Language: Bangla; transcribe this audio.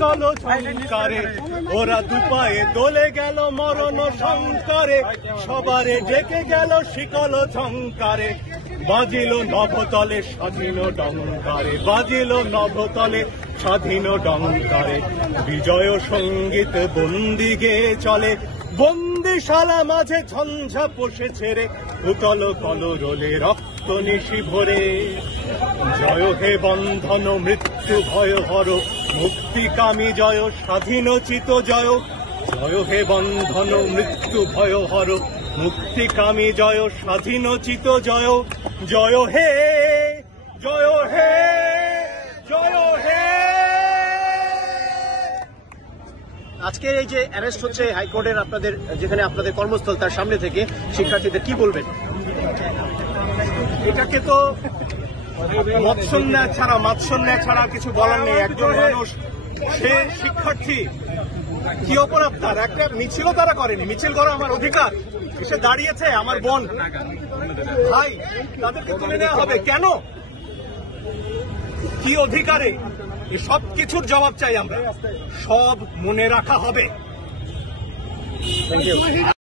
শিকল ঝংকারে, ওরা দুপায়ে দোলে গেল মরণ সংকারে, সবারে ডেকে গেল শিকল ঝংকারে, বাজিল নভতলে স্বাধীন ডঙ্কারে, বাজিল নভতলে স্বাধীন ডঙ্কারে। বিজয় সঙ্গীত বন্দি গেয়ে চলে, বন্দিশালা মাঝে ঝঞ্ঝা পোষেছে রে, উতল কলরোলে রক্ত নিশি ভরে। জয় হে বন্ধন মৃত্যু ভয় হর, মুক্তিকামী জয় স্বাধীনচিত জয়। জয় হে বন্ধন মৃত্যু ভয় হর, মুক্তিকামী জয় স্বাধীনচিত জয়। জয় হে, জয় হে, জয় হে। আজকের এই যে অ্যারেস্ট হচ্ছে হাইকোর্টের আপনাদের যেখানে আপনাদের কর্মস্থল তার সামনে থেকে, শিক্ষার্থীদের কি বলবেন? এটাকে তো মাৎসন্যা ছাড়া কিছু বলার নেই। একজন মানুষ, সে শিক্ষার্থী, কি অপরাধ তার? একটা মিছিলও তারা করেনি, মিছিল করা আমার অধিকার। এসে দাঁড়িয়েছে আমার বোন ভাই, তাদেরকে তুলে নেওয়া হবে কেন? কি অধিকারে? এই সব কিছুর জবাব চাই আমরা, সব মনে রাখা হবে। Thank you.